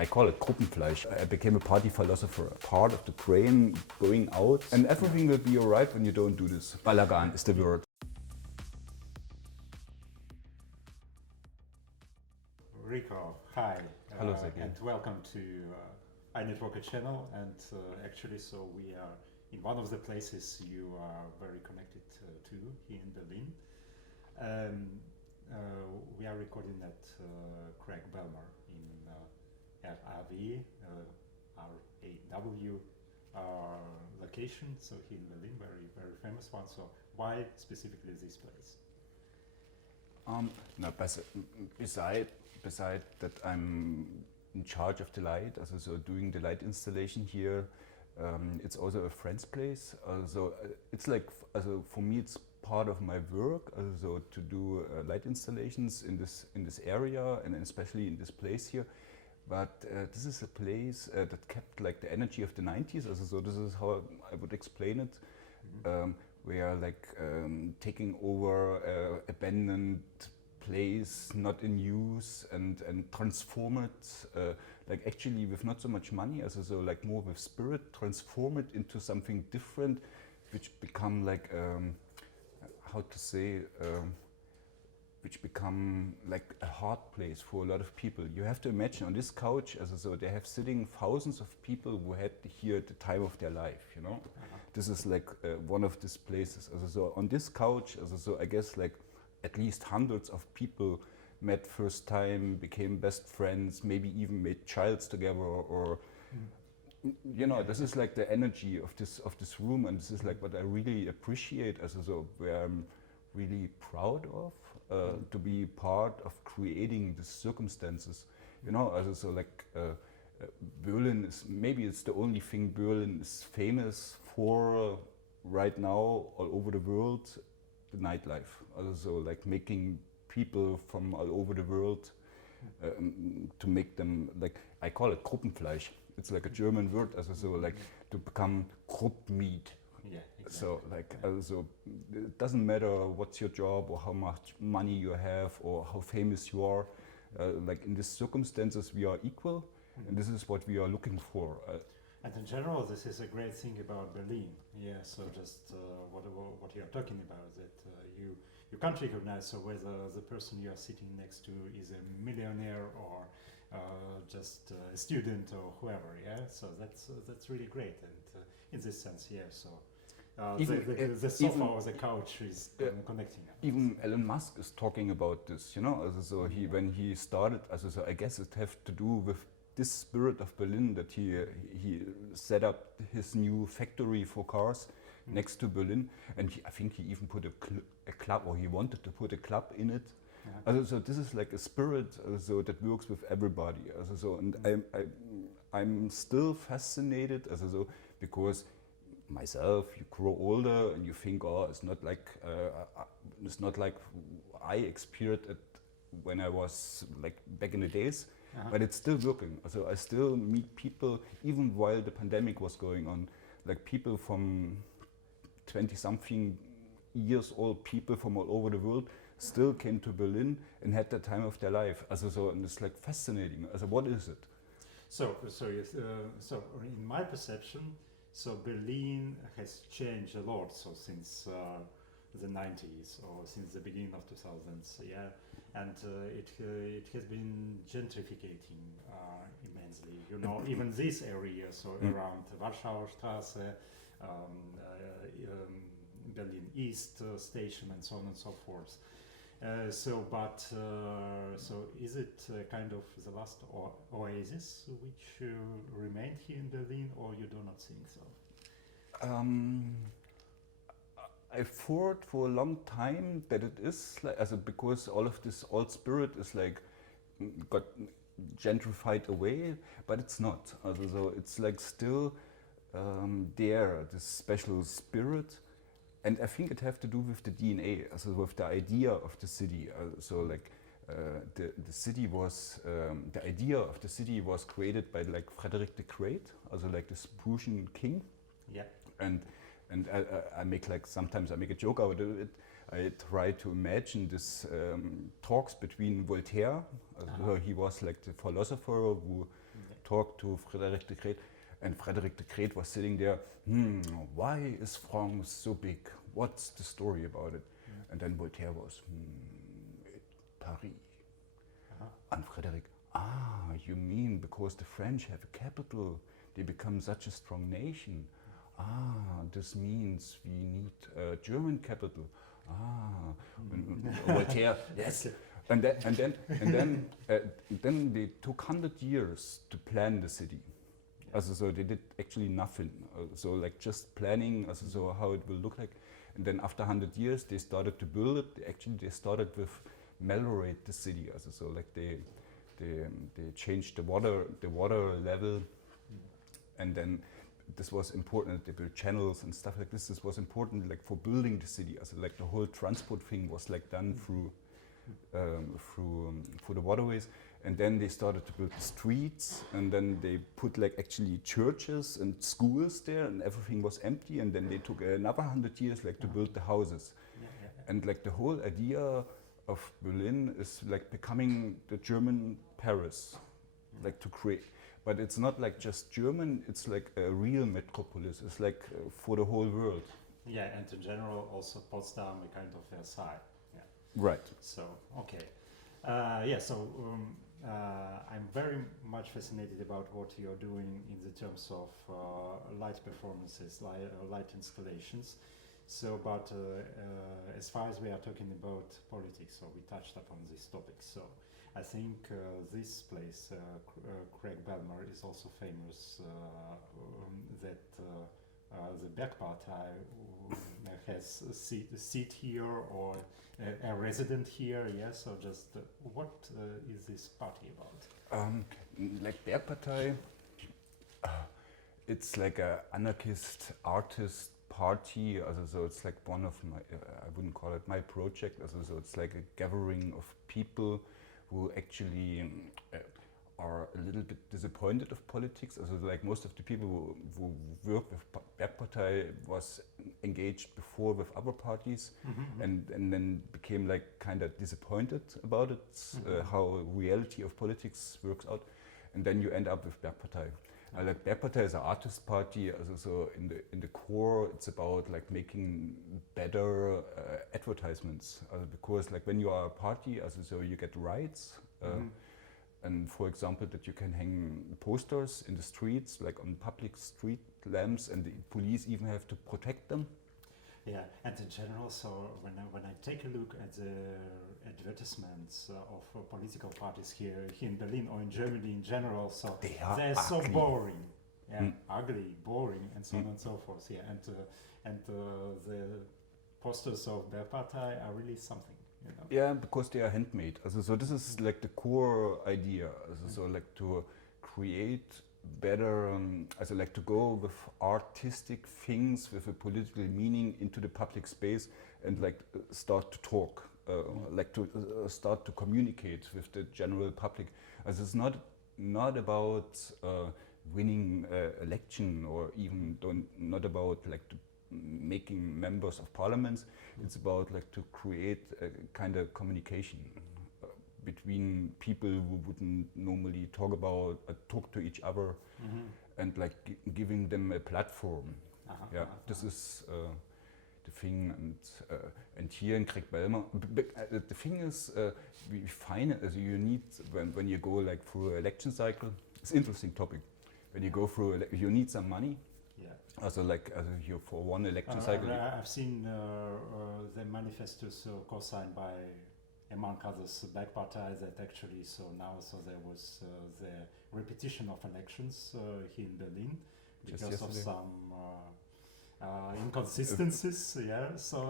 I call it Gruppenfleisch. I became a party philosopher, part of the brain going out, and everything will be alright when you don't do this. Balagan is the word. Rico, hi. Hello, Sergey. And welcome to iNetworker channel. And actually, so we are in one of the places you are very connected to here in Berlin. We are recording at Craig Belmar in RAW, R-A-W location, so here in Berlin, very famous one. So why specifically this place? No, beside that I'm in charge of the light, so doing the light installation here, it's also a friend's place. So it's like, for me it's part of my work, so to do light installations in this area and especially in this place here. But this is a place that kept like the energy of the 90s. So this is how I would explain it. Mm-hmm. We are like taking over abandoned place, not in use, and transform it, like actually with not so much money, so like more with spirit, transform it into something different, which become like, how to say, which become like a hard place for a lot of people. You have to imagine on this couch, so they have sitting thousands of people who had here at the time of their life, you know. This is like one of these places. So on this couch, so I guess like at least hundreds of people met first time, became best friends, maybe even made childs together, or you know, this is like the energy of this room, and this is like what I really appreciate, so where I'm really proud of to be part of creating the circumstances, you know. So like Berlin is, maybe it's the only thing Berlin is famous for right now all over the world, the nightlife. Also like making people from all over the world to make them, like, I call it Gruppenfleisch. It's like a German word, so like to become group meat. Yeah, exactly. So like, so it doesn't matter what's your job or how much money you have or how famous you are. Like in these circumstances, we are equal, and this is what we are looking for. And in general, this is a great thing about Berlin. Yeah. So just what you are talking about, that you can't recognize so whether the person you are sitting next to is a millionaire or just a student or whoever. Yeah. So that's really great, and in this sense, yeah. So. The sofa or the couch is connecting us. Even Elon Musk is talking about this, you know. So when he started, so I guess it have to do with this spirit of Berlin, that he set up his new factory for cars next to Berlin, and I think he even put a club, or he wanted to put a club in it. So this is like a spirit, so that works with everybody. And I'm still fascinated, so because myself, you grow older and you think, oh, it's not like I experienced it when I was like back in the days, but it's still working. So I still meet people even while the pandemic was going on, like people from 20-something years old, people from all over the world still came to Berlin and had the time of their life. So and it's like fascinating. What is it? So in my perception, so Berlin has changed a lot. So since the 90s or since the beginning of 2000s, yeah, and it has been gentrificating immensely. You know, even this area, so around Warschauer Straße, Berlin East station, and so on and so forth. So is it kind of the last oasis which remained here in Berlin, or you do not think so? I thought for a long time that it is like, because all of this old spirit is like got gentrified away, but it's not. So it's like still there, this special spirit. And I think it have to do with the DNA, with the idea of the city. So like the city was, the idea of the city was created by like Frederick the Great, like this Prussian king. Yeah. And I make like, sometimes I make a joke out of it. I try to imagine this talks between Voltaire, he was like the philosopher who talked to Frédéric de Crête, and Frédéric de Crête was sitting there. Why is France so big? What's the story about it? And then Voltaire was Paris. And Frédéric, you mean because the French have a capital, they become such a strong nation? This means we need a German capital. Voltaire, yes. And then they took 100 years to plan the city. So they did actually nothing. So like just planning, so how it will look like. And then after 100 years, they started to build it. They started with meliorate the city. So like they changed the water level, and then this was important. They built channels and stuff like this. This was important, like for building the city. Like the whole transport thing was like done through the waterways. And then they started to build the streets, and then they put like actually churches and schools there, and everything was empty. And then they took another 100 years like to build the houses. And like the whole idea of Berlin is like becoming the German Paris, like to create. But it's not like just German, it's like a real metropolis. It's like for the whole world. Yeah, and in general also Potsdam, a kind of Versailles. Yeah. Right. So, okay. I'm very much fascinated about what you're doing in the terms of light performances, light installations. So, but as far as we are talking about politics, so we touched upon this topic. So, I think this place, Craig Belmer, is also famous that the Bergpartei has a seat here or a resident here. Yes. So, just what is this party about? Like Bergpartei, it's like an anarchist artist party. So it's like one of my, I wouldn't call it my project. So it's like a gathering of people who actually are a little bit disappointed of politics. Like most of the people who work with Bergpartei was engaged before with other parties, and then became like kind of disappointed about it, how reality of politics works out, and then you end up with Bergpartei. Like Bergpartei is an artist party. So in the core, it's about like making better advertisements. Because like when you are a party, so you get rights. And for example, that you can hang posters in the streets, like on public street lamps, and the police even have to protect them. Yeah, and in general, so when I take a look at the advertisements of political parties here in Berlin or in Germany in general, so they're so boring, ugly, boring, and so on and so forth. Yeah, and the posters of Bergpartei are really something. You know? Yeah, because they are handmade. So this is like the core idea. So like to create better, like to go with artistic things with a political meaning into the public space and like start to talk, like to start to communicate with the general public. It's not about winning election or even not about like making members of parliaments. It's about like to create a kind of communication between people who wouldn't normally talk to each other, and like giving them a platform. This is the thing, and here in Craig Belmer, the thing is, we find it, you need when you go like through an election cycle. It's an interesting topic. When you go through, you need some money. Here for one election cycle. I've seen the manifestos co-signed by, among others, Bergpartei, that actually there was the repetition of elections here in Berlin because of some inconsistencies.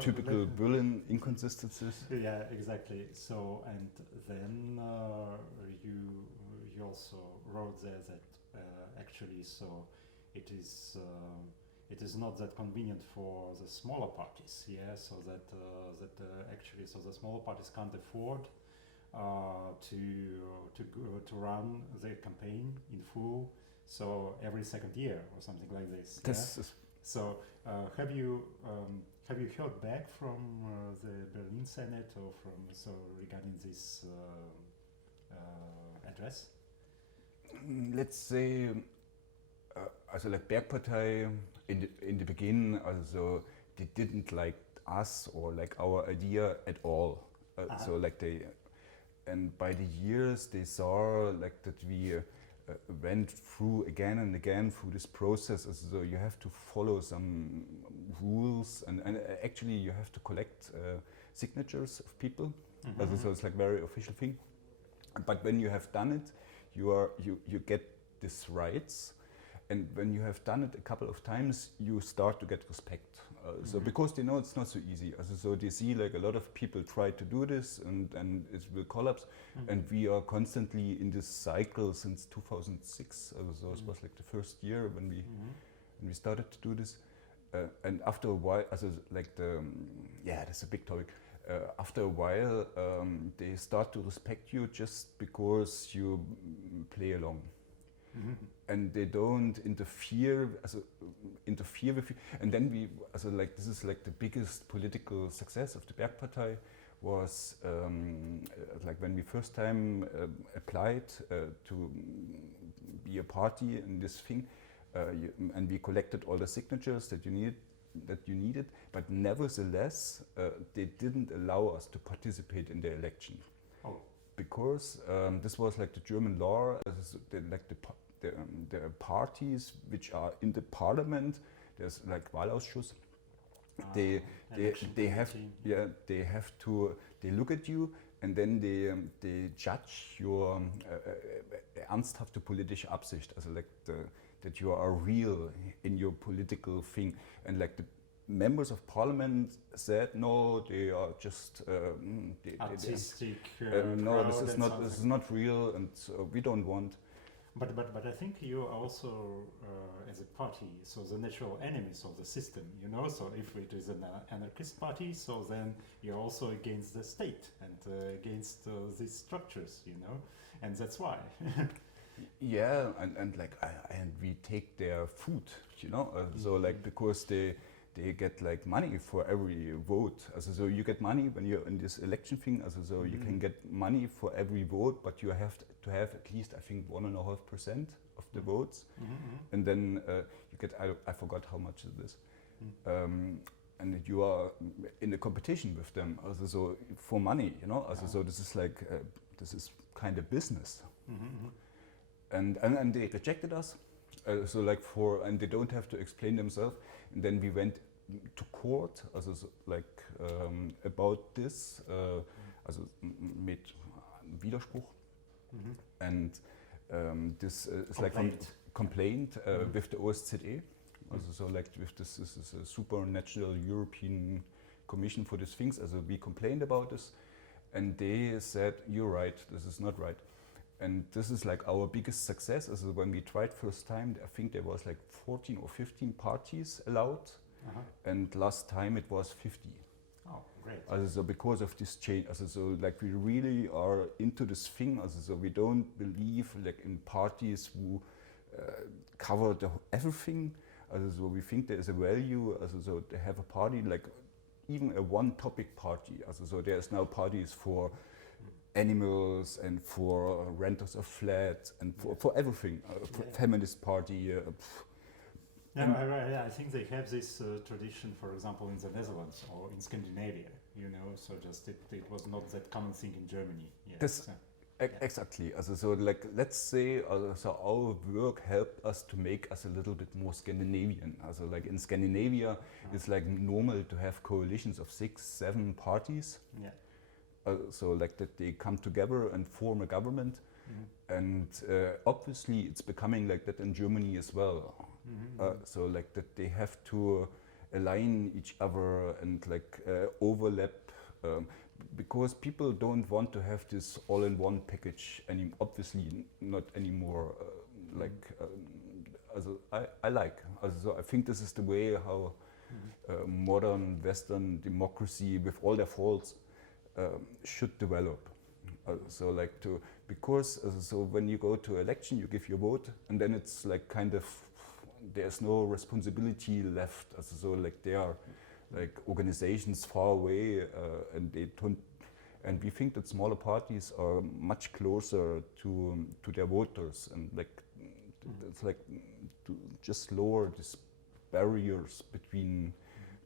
Typical Berlin inconsistencies. Yeah, exactly. So, and then you also wrote there that actually it is not that convenient for the smaller parties, so that actually the smaller parties can't afford to run their campaign in full, so every second year or something like this. So have you heard back from the Berlin Senate or regarding this address? let's say, also like Bergpartei in the beginning, also they didn't like us or like our idea at all. So like and by the years they saw like that we went through again and again through this process. So you have to follow some rules, and actually you have to collect signatures of people. So it's like very official thing. But when you have done it, you get these rights, and when you have done it a couple of times, you start to get respect. So because they know it's not so easy. So they see like a lot of people try to do this, and it will collapse. And we are constantly in this cycle since 2006. So it was like the first year when we started to do this. And after a while, like that's a big topic. After a while, they start to respect you just because you play along. And they don't interfere with you. And then this is like the biggest political success of the Bergpartei was like when we first time applied to be a party in this thing, and we collected all the signatures that you needed, but nevertheless they didn't allow us to participate in the election. Because this was like the German law, the parties which are in the parliament, there's like Wahlausschuss, they look at you, and then they judge your ernsthafte politische Absicht, that you are real in your political thing. And like the members of parliament said, no, they are just artistic. No, this is not real, and we don't want. But I think you are also, as a party, so the natural enemies of the system, you know. So if it is an anarchist party, so then you're also against the state and against these structures, you know, and that's why. Yeah, and we take their food, you know. So like because they get like money for every vote. So you get money when you're in this election thing. So you can get money for every vote, but you have to have at least, I think, 1.5% of the votes. And then you get, I forgot how much it is. And you are in a competition with them. So for money, you know. So this is like, this is kind of business. And they rejected us. And they don't have to explain themselves. And then we went to court, about this, mit Widerspruch. And this is like a complaint with the OSZE. With this is a supernatural European Commission for these things. We complained about this, and they said, "You're right. This is not right." And this is like our biggest success. When we tried first time, I think there was like 14 or 15 parties allowed, and last time it was 50. Oh, great! So because of this change, we really are into this thing. So we don't believe like in parties who cover everything. So we think there is a value. So they have a party like even a one-topic party. So there's now parties for animals and for renters of flats and for everything, feminist party. I think they have this tradition, for example, in the Netherlands or in Scandinavia, you know, so just it was not that common thing in Germany. Exactly. So like, let's say, our work helped us to make us a little bit more Scandinavian. Like in Scandinavia, it's like normal to have coalitions of 6-7 parties. Yeah. So like that they come together and form a government, and obviously it's becoming like that in Germany as well. So like that they have to align each other and like overlap, because people don't want to have this all-in-one package obviously not anymore. I think this is the way how modern Western democracy, with all their faults, should develop. Because when you go to election, you give your vote, and then it's like kind of there's no responsibility left. There are like organizations far away, and they don't, and we think that smaller parties are much closer to their voters, and like it's like to just lower these barriers between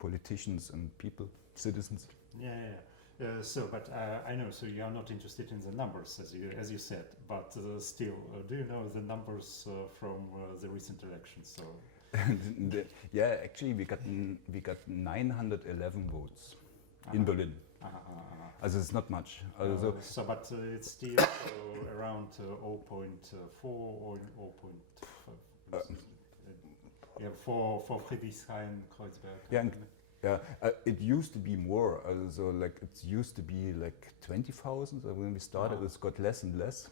politicians and people, citizens. But I know. So you are not interested in the numbers, as you said. But still, do you know the numbers from the recent elections? So. Yeah, actually, we got 911 votes in Berlin. Also it's not much. Also, but it's still around 0.4 or 0.5. For Friedrichshain-Kreuzberg. Yeah, it used to be more. So like it used to be like 20,000. When we started, it's got less and less.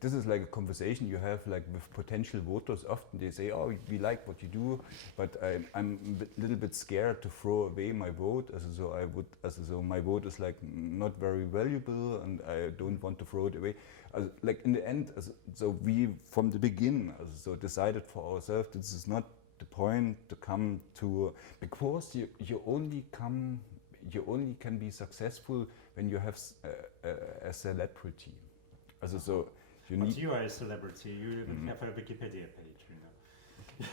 This is like a conversation you have like with potential voters. Often they say, "Oh, we like what you do, but I'm a little bit scared to throw away my vote. So my vote is like not very valuable, and I don't want to throw it away." Like in the end, so we from the beginning decided for ourselves this is not the point to come to, because you only can be successful when you have a celebrity. So but you are a celebrity. You even have a Wikipedia page, you know.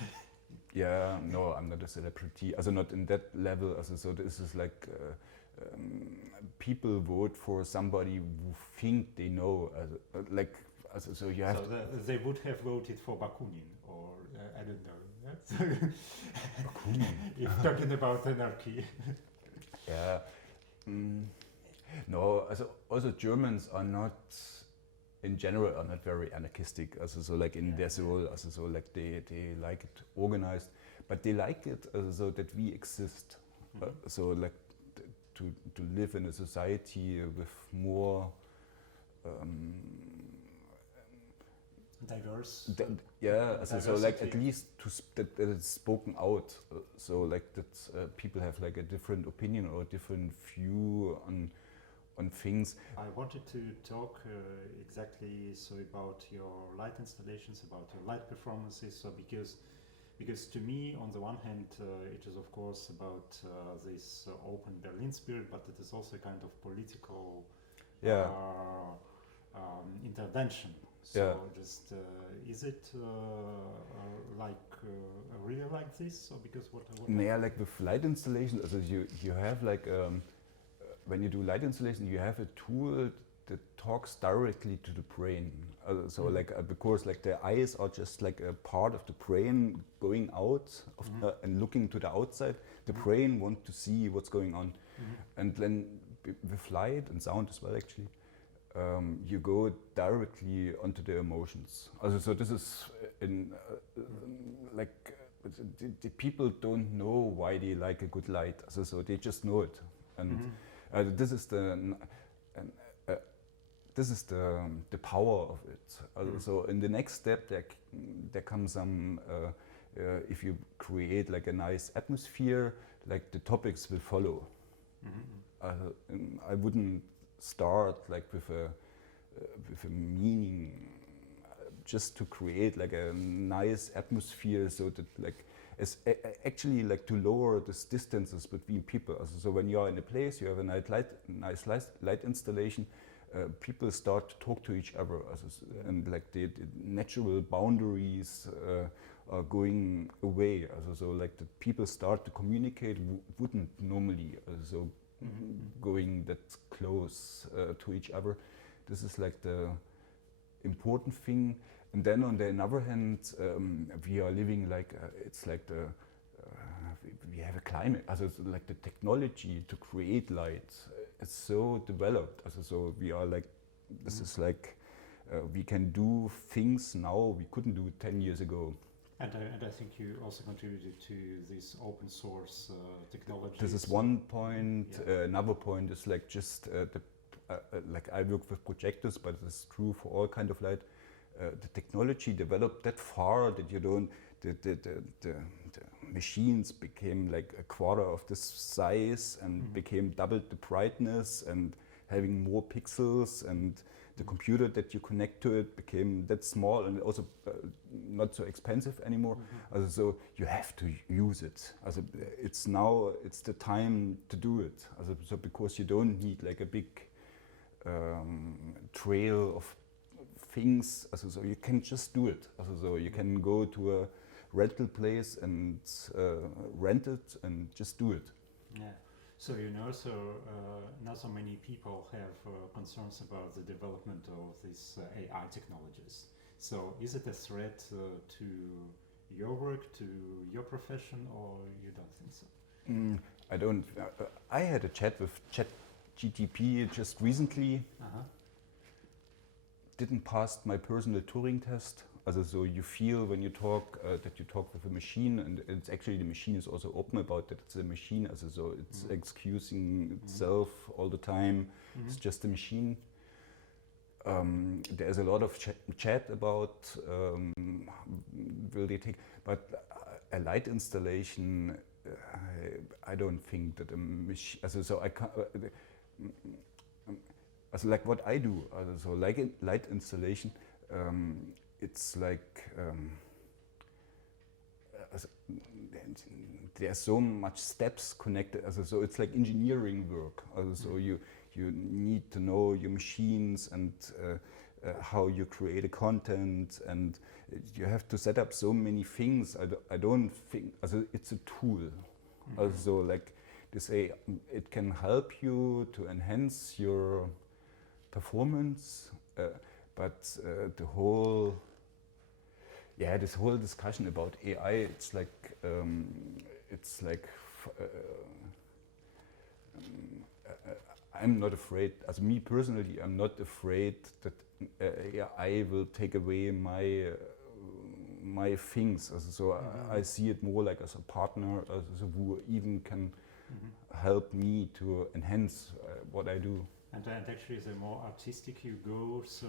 Yeah, no, I'm not a celebrity. Also not in that level. So this is like people vote for somebody who think they know. So you have. So they would have voted for Bakunin, or I don't know. Bakunin. If talking about anarchy. Yeah. No. Also Germans are not. In general, are not very anarchistic. So like in their soul, so like they like it organized, but they like it so that we exist. So like to live in a society with more diverse. So like at least that it's spoken out. So like that people have like a different opinion or a different view on things. I wanted to talk exactly about your light installations, about your light performances. So because to me, on the one hand, it is of course about this open Berlin spirit, but it is also a kind of political intervention. So just is it really like this, or because what? Yeah, like with light installation, you have like. When you do light installation, you have a tool that talks directly to the brain. Because like the eyes are just like a part of the brain going out and looking to the outside. The brain wants to see what's going on, and then with light and sound as well, actually, you go directly onto the emotions. So this is the people don't know why they like a good light. So they just know it, and. This is the power of it. So in the next step, there comes some. If you create like a nice atmosphere, like the topics will follow. I wouldn't start like with a meaning, just to create like a nice atmosphere, so that like. It's actually like to lower the distances between people. So when you are in a place, you have a nice light installation, people start to talk to each other, and like the natural boundaries are going away. So like the people start to communicate wouldn't normally. Going that close to each other. This is like the important thing. And then on the other hand, we are living like it's like we have a climate. Like the technology to create light is so developed. So we are like this is like we can do things now we couldn't do 10 years ago. And I think you also contributed to this open source technology. This is one point. Another point is like just like I work with projectors, but it's true for all kind of light. The technology developed that far that you don't. The machines became like a quarter of this size and became double the brightness and having more pixels, and the computer that you connect to it became that small and also not so expensive anymore. So you have to use it. It's the time to do it. So because you don't need like a big trail of things. So you can just do it. So you can go to a rental place and rent it and just do it. Yeah. So not so many people have concerns about the development of these AI technologies. So is it a threat to your work, to your profession, or you don't think so? I don't. I had a chat with ChatGPT just recently. Didn't pass my personal Turing test. So you feel when you talk that you talk with a machine, and it's actually the machine is also open about that it's a machine. So it's excusing itself all the time. It's just a machine. There's a lot of chat about will they take, but a light installation. I don't think that a machine. So I can't. Like what I do. So like a light installation. It's like there's so much steps connected. So it's like engineering work. So you need to know your machines and how you create a content, and you have to set up so many things. I don't think it's a tool. Also like they say, it can help you to enhance your performance, but this whole discussion about AI, it's like I'm not afraid. As me personally, I'm not afraid that AI will take away my things. So I see it more like as a partner, who even can help me to enhance what I do. And actually, the more artistic you go, so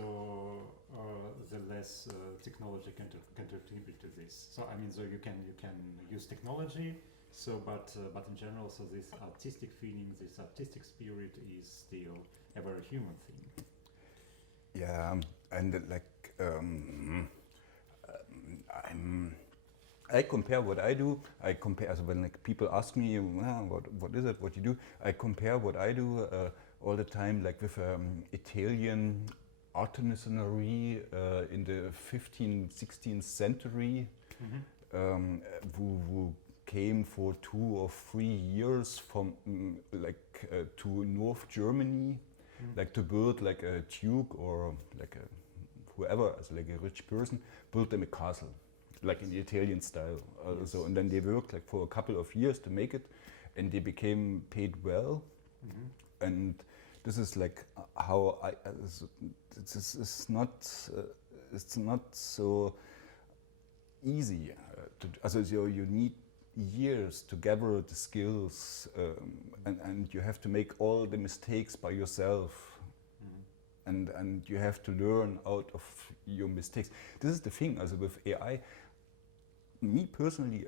the less technology can contribute to this. So I mean, so you can use technology. So, but in general, so this artistic feeling, this artistic spirit is still a very human thing. Yeah, and like I compare what I do. I compare when like people ask me, what is it? What you do? I compare what I do. All the time, like with Italian artisanry in the 15th, 16th century, who came for 2 or 3 years from to North Germany, like to build like a duke or like whoever, as like a rich person, built them a castle, like in the Italian style. So and then they worked like for a couple of years to make it, and they became paid well. And this is like how it's not so easy. You need years to gather the skills, and you have to make all the mistakes by yourself, and you have to learn out of your mistakes. This is the thing. With AI, me personally,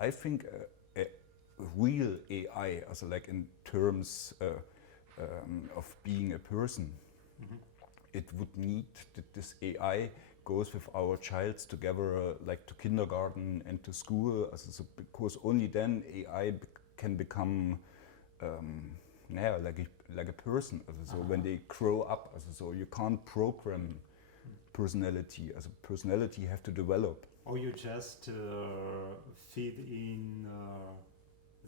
I think real AI, like in terms of being a person, it would need that this AI goes with our childs together, like to kindergarten and to school, because only then AI can become like a person. So when they grow up, so you can't program personality. As a personality, you have to develop. Or you just feed in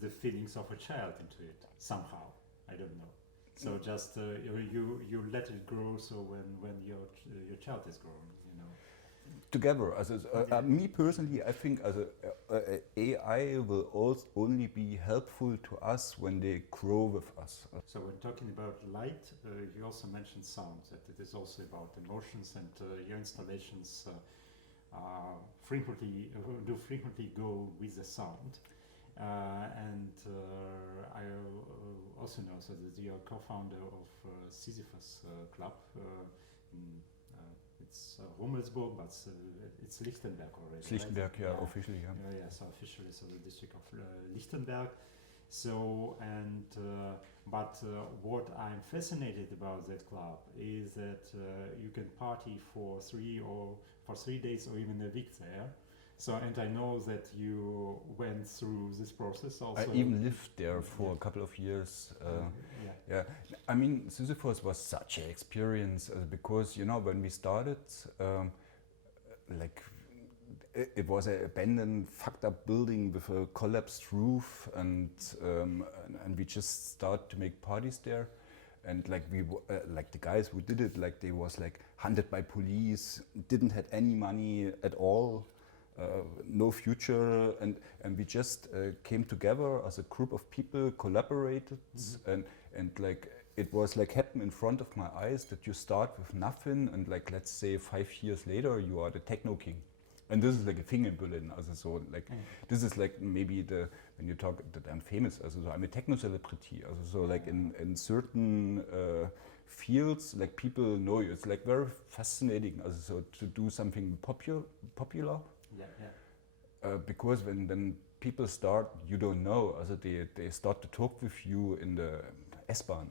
the feelings of a child into it somehow. I don't know. So just you let it grow. So when your child is grown, Together, me personally, I think AI will only be helpful to us when they grow with us. So when talking about light, you also mentioned sound. That it is also about emotions, and your installations frequently go with the sound. And I also know that you're co-founder of Sisyphos Club. It's Rummelsburg, but it's Lichtenberg already. It's Lichtenberg, right? officially, so officially, so the district of Lichtenberg. So and but what I'm fascinated about that club is that you can party for 3 days or even a week there. So and I know that you went through this process also. I even lived there for a couple of years. Yeah, I mean, Sisyphos was such an experience because when we started, like it was an abandoned, fucked up building with a collapsed roof, and we just started to make parties there, and like like the guys who did it, like they was like hunted by police, didn't had any money at all. No future, and we just came together as a group of people, collaborated, and like it was like happened in front of my eyes that you start with nothing, and like let's say 5 years later you are the techno king, and this is like a thing in Berlin. Also so like this is like maybe when you talk that I'm famous, also so I'm a techno celebrity. Also so like in certain fields, like people know you. It's like very fascinating. Also so to do something popular. Because when people start, you don't know. Also they start to talk with you in the S-Bahn,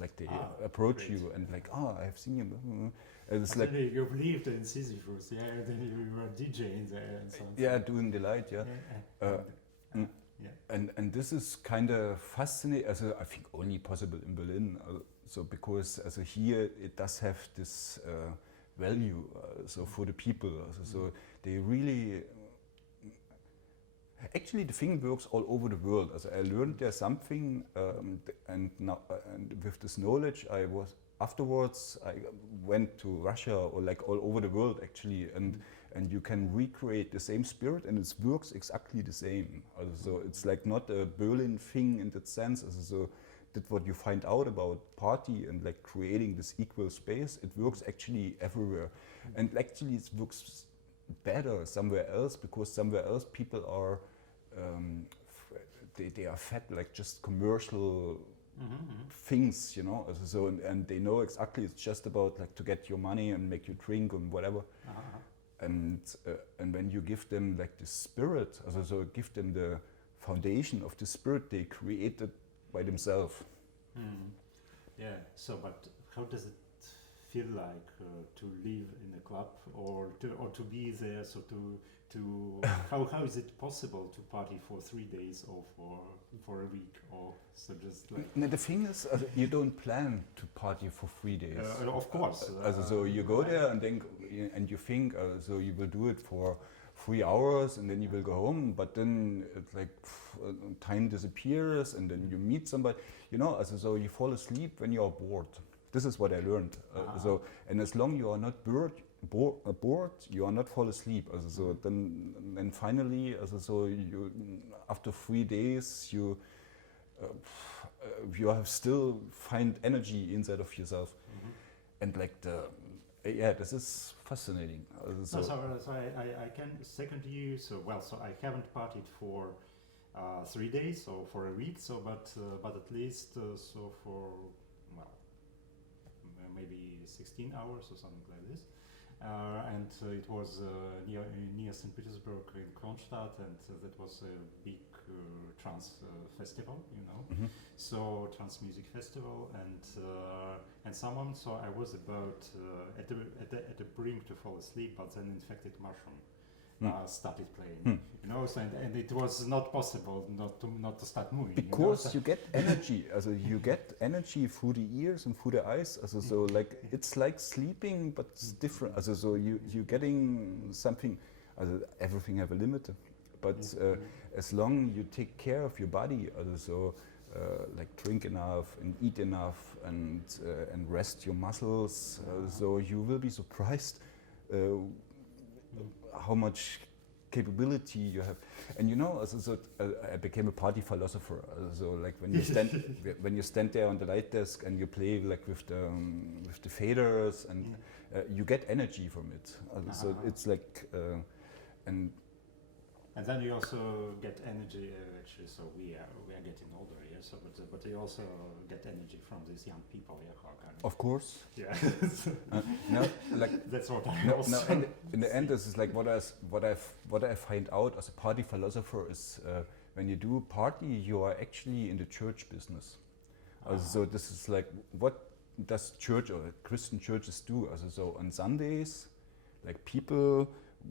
like they approach great. you and like, I have seen you. And it's Like like you believed in Sisyphos, and then you were DJing there and so on. yeah, doing deleit, and this is kind of fascinating. Also I think only possible in Berlin. So because here it does have this value. So for the people, so they really. Actually, the thing works all over the world. Also, I learned there something, and with this knowledge, afterwards I went to Russia or like all over the world actually, and you can recreate the same spirit, and it works exactly the same. Also, so it's like not a Berlin thing in that sense. Also, so that what you find out about party and like creating this equal space, it works actually everywhere, and actually it works better somewhere else, because somewhere else people are they are fed like just commercial things, also, so and they know exactly it's just about like to get your money and make you drink and whatever, and when you give them like the spirit, also, so give them the foundation of the spirit they created by themselves. Yeah. So, but how does it feel like to live in a club or to be there? So how is it possible to party for 3 days or for a week, or so just like? No, the thing is, you don't plan to party for 3 days. Of course. So you go there and then you think so you will do it for 3 hours and then you will go home, but then it's like time disappears and then you meet somebody, so you fall asleep when you are bored. This is what I learned. So, and as long you are not bored, you are not fall asleep. So then finally, so you after 3 days you have still find energy inside of yourself, and like this is fascinating. So I can second you. So I haven't partied for 3 days or for a week. So but at least so for maybe 16 hours or something like this, and it was near St. Petersburg in Kronstadt, and that was a big trance festival, so trance music festival, and someone. So I was about at the brink to fall asleep, but then infected mushroom started playing, so, and it was not possible not to start moving. Because you get energy, you get energy through the ears and through the eyes. So like it's like sleeping, but it's different. So you're getting something. Everything have a limit, but as long you take care of your body, like drink enough and eat enough and rest your muscles, so you will be surprised how much capability you have. And I became a party philosopher. So like when you stand there on the light desk and you play like with the faders, and you get energy from it. So it's like and then you also get energy. Actually, so we are getting older, yeah. So but you also get energy from these young people, yeah. Of course. Yeah. No, like that's what I also. No, and in the end, this is like what I find out as a party philosopher is when you do party, you are actually in the church business. So this is like, what does church or Christian churches do? So on Sundays, like people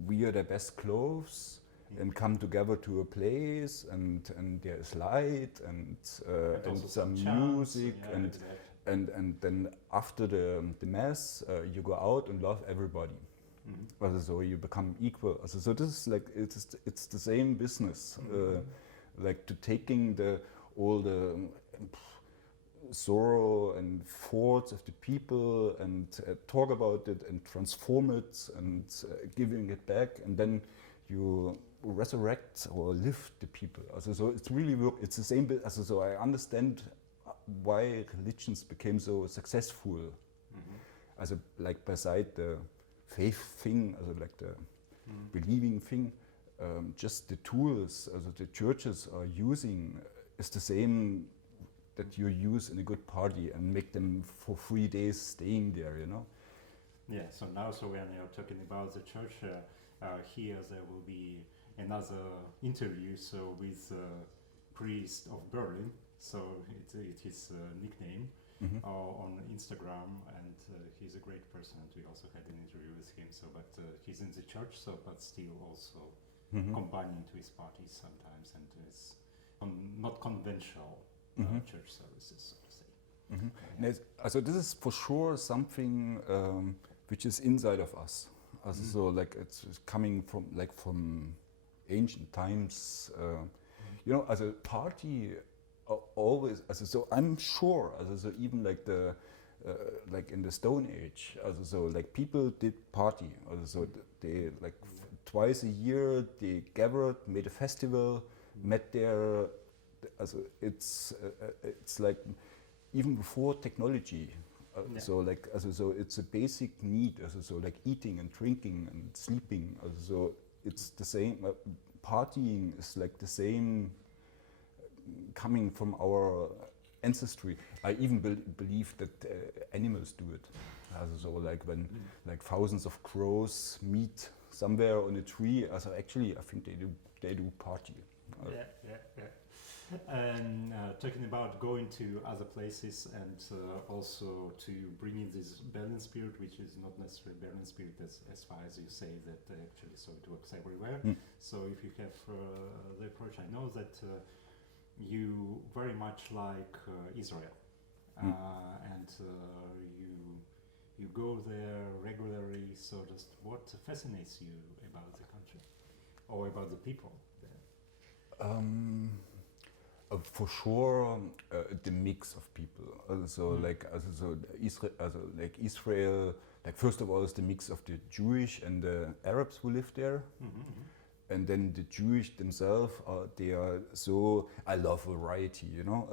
wear their best clothes and come together to a place, and there is light and some music, and then after the mass you go out and love everybody. So you become equal. So this is like, it's the same business, like to taking all the sorrow and thoughts of the people and talk about it and transform it and giving it back, and then you resurrect or lift the people. So it's really work. It's the same. So I understand why religions became so successful. Like beside the faith thing, like the believing thing, just the tools the churches are using is the same that you use in a good party and make them for 3 days staying there, you know? Yeah, so now, when you're talking about the church, here there will be another interview, so with priest of Berlin, so it is a nickname on Instagram, and he's a great person, and we also had an interview with him, so, but he's in the church, so, but still also combining to his parties sometimes, and it's not conventional church services, so to say. So this is for sure something which is inside of us. So like it's coming from ancient times. You know, as a party, always. So I'm sure. So even like like in the Stone Age. So like people did party. So they like twice a year they gathered, made a festival, met there. It's like even before technology. So like so it's a basic need. So like eating and drinking and sleeping. So it's the same. Partying is like the same, coming from our ancestry. I even believe that animals do it. So like when like thousands of crows meet somewhere on a tree. Actually, I think they do party. And talking about going to other places and also to bring in this Berlin spirit, which is not necessarily Berlin spirit as far as you say that actually, so it works everywhere. So if you have the approach, I know that you very much like Israel, and you go there regularly. So just what fascinates you about the country or about the people there? For sure, the mix of people. Like Israel. Like first of all, is the mix of the Jewish and the Arabs who live there, and then the Jewish themselves. They are so. I love variety, you know.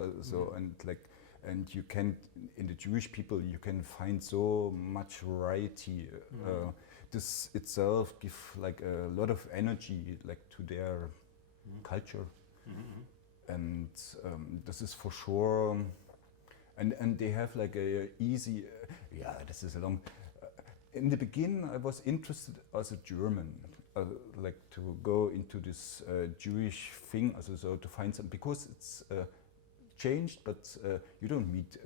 And you can, in the Jewish people, you can find so much variety. This itself gives like a lot of energy, like to their culture. And this is for sure, and they have like a easy, this is a long, in the beginning I was interested as a German, like to go into this Jewish thing, so to find some, because it's changed, but you don't meet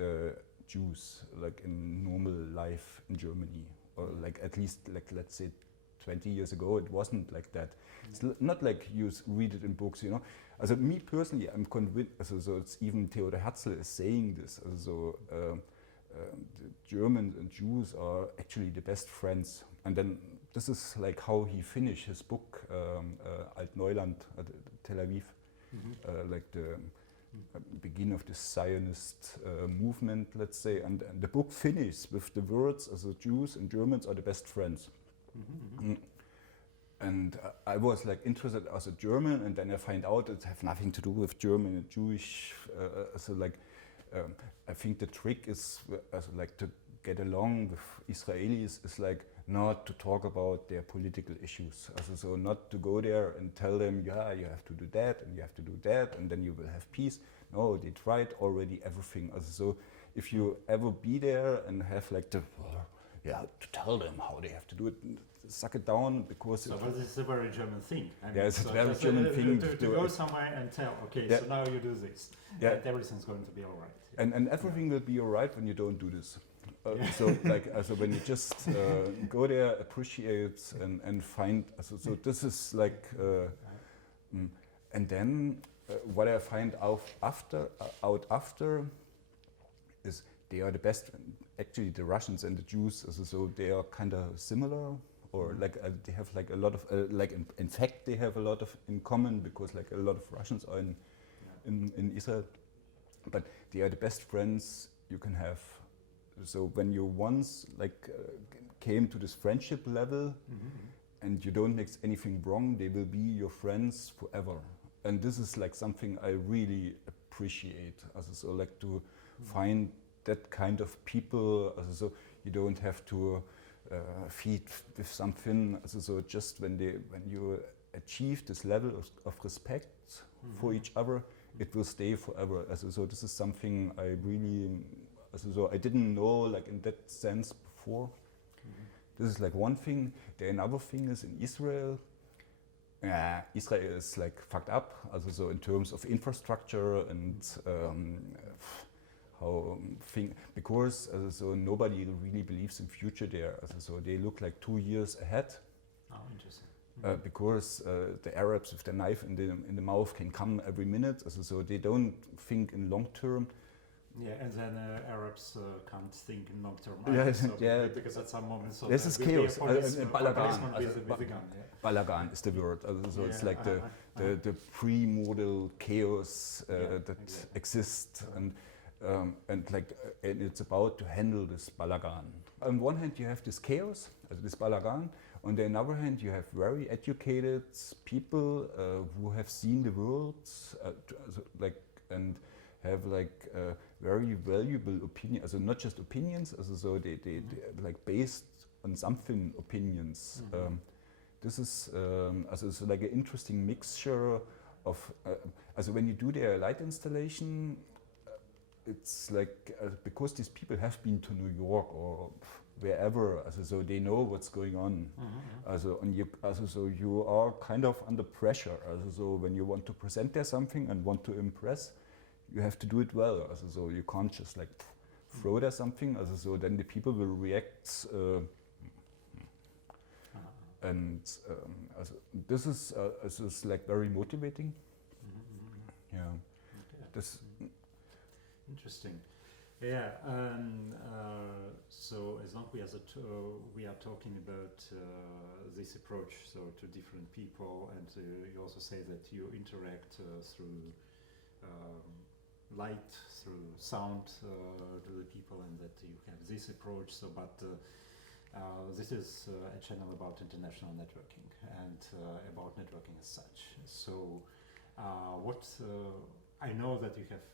Jews like in normal life in Germany, or like at least like let's say 20 years ago it wasn't like that. It's not like you read it in books, you know. Me personally, I'm convinced. So it's even Theodor Herzl is saying this. The Germans and Jews are actually the best friends. And then this is like how he finished his book, Alt Neuland, Tel Aviv, like the beginning of the Zionist movement, let's say. And the book finishes with the words, Jews and Germans are the best friends. And I was like interested as a German, and then I find out it have nothing to do with German and Jewish. I think the trick is like to get along with Israelis is like not to talk about their political issues. So not to go there and tell them, you have to do that and you have to do that, and then you will have peace. No, they tried already everything. So if you ever be there and have like the yeah, to tell them how they have to do it, suck it down because. So, but this is a very German thing. I mean, Yeah, it's so a very just, German thing to go somewhere and tell, okay, yeah. so now you do this, yeah. and everything's going to be all right. And everything will be all right when you don't do this. Yeah. So like, when you just go there, appreciate and find. So this is like, and then what I find out after is they are the best. Actually, the Russians and the Jews, so they are kind of similar, or like they have like a lot of like in fact they have a lot of in common because like a lot of Russians are in Israel, but they are the best friends you can have. So when you once like came to this friendship level, and you don't make anything wrong, they will be your friends forever. And this is like something I really appreciate. So like to find that kind of people. So you don't have to feed with something. So just when you achieve this level of respect for each other, it will stay forever. So this is something I really. So I didn't know like in that sense before. This is like one thing. The another thing is in Israel. Israel is like fucked up. So in terms of infrastructure and how because so nobody really believes in future there. So they look like 2 years ahead. Oh, interesting. Because the Arabs with their knife in the mouth can come every minute. So they don't think in long term. Yeah, and then Arabs can't think in long term. Yeah, So yeah. Because at some moment, so this is chaos. Balagan. Balagan is the word. So it's like the pre-modal chaos that exists, and like and it's about to handle this balagan. On one hand, you have this chaos, this balagan. On the other hand, you have very educated people who have seen the world, like and have like very valuable opinion, not just opinions, so they like based on something opinions. This is so like an interesting mixture of when you do their light installation, it's like because these people have been to New York or wherever, so they know what's going on. So you are kind of under pressure. So when you want to present there something and want to impress, you have to do it well. So you can't just like throw there something. So then the people will react. And this is like very motivating. Yeah. Okay. This. Interesting. Yeah. So as long as we are talking about this approach, so to different people, and you also say that you interact through light, through sound to the people, and that you have this approach. So, but this is a channel about international networking and about networking as such. So, what I know that you have,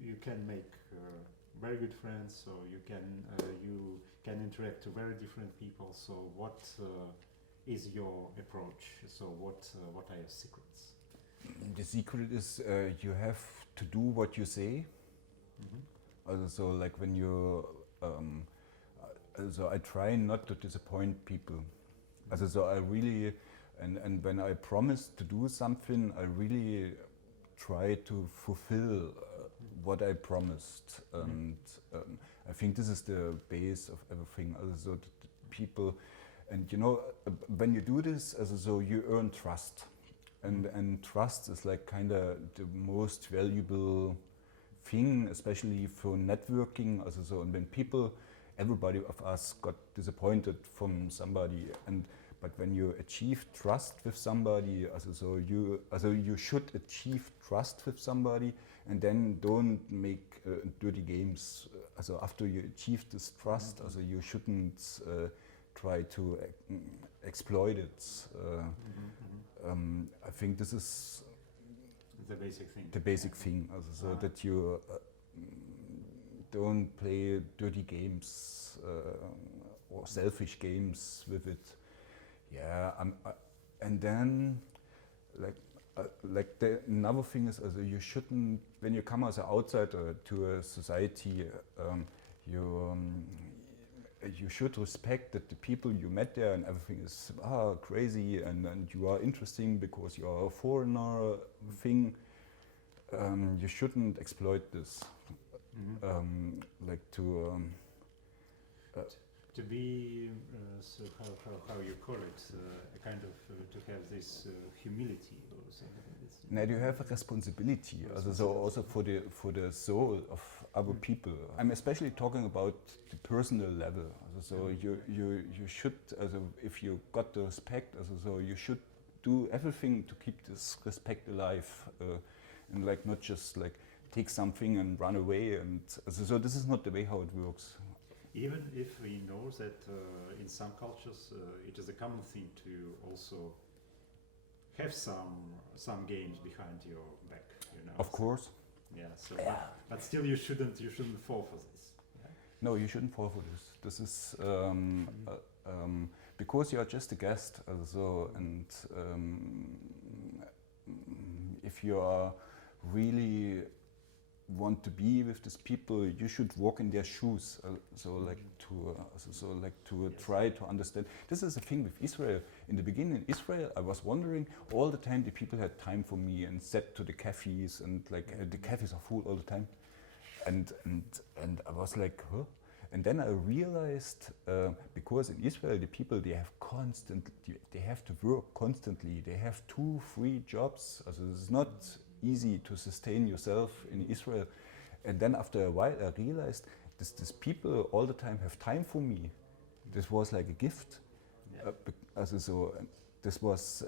you can make very good friends, so you can interact to very different people. So, what is your approach? So, what are your secrets? The secret is you have to do what you say. So like when you, so I try not to disappoint people. So I really, and when I promise to do something, I really try to fulfill what I promised. And I think this is the base of everything. So that people, and you know, when you do this, so you earn trust. And trust is like kind of the most valuable thing, especially for networking. So and when people, everybody of us got disappointed from somebody, but when you achieve trust with somebody, so you should achieve trust with somebody, and then don't make dirty games. So after you achieve this trust, you shouldn't try to exploit it. I think this is the basic thing. The basic thing, so that you don't play dirty games or selfish games with it. Yeah, and then like the another thing is, you shouldn't, when you come as an outsider to a society, you should respect that the people you met there and everything is crazy and you are interesting because you are a foreigner thing. You shouldn't exploit this. Like to be so how you call it a kind of to have this humility or something. Now you have a responsibility, so also for the soul of other people. I'm especially talking about the personal level. So you should, if you got the respect, so you should do everything to keep this respect alive, and like not just like take something and run away. And so this is not the way how it works. Even if we know that in some cultures it is a common thing to also have some games behind your back, you know. Of course. Yeah. So, but still, you shouldn't fall for this. Yeah? No, you shouldn't fall for this. This is because you are just a guest, and if you are really want to be with these people, you should walk in their shoes. To try to understand. This is the thing with Israel. In the beginning, in Israel, I was wondering all the time. The people had time for me and sat to the cafes and the cafes are full all the time, and I was like, huh? And then I realized because in Israel the people they have to work constantly. They have 2-3 jobs. It's not easy to sustain yourself in Israel. And then after a while I realized this people all the time have time for me. This was like a gift. This was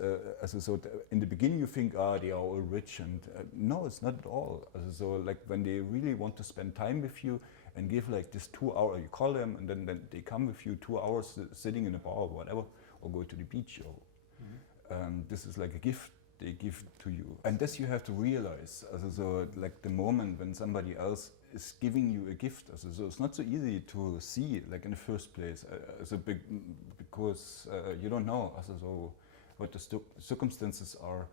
in the beginning you think they are all rich, and no, it's not at all. Like when they really want to spend time with you and give like this 2 hours, you call them and then they come with you 2 hours sitting in a bar or whatever, or go to the beach. This is like a gift they give to you, and this you have to realize. Like the moment when somebody else is giving you a gift, so it's not so easy to see like in the first place, because you don't know what the circumstances are.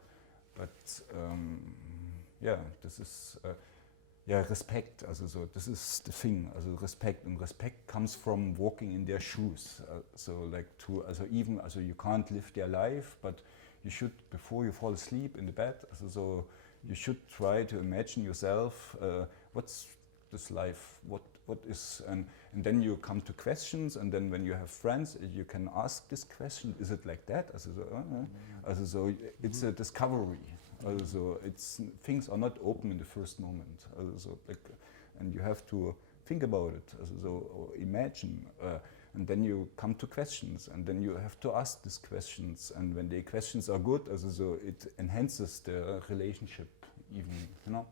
But this is respect. This is the thing. Respect, and respect comes from walking in their shoes. You can't live their life, but you should, before you fall asleep in the bed, you should try to imagine yourself, what's this life, what is, and then you come to questions, and then when you have friends, you can ask this question, is it like that? It's a discovery. Things are not open in the first moment. And you have to think about it, or imagine. And then you come to questions, and then you have to ask these questions. And when the questions are good, it enhances the relationship even, you know.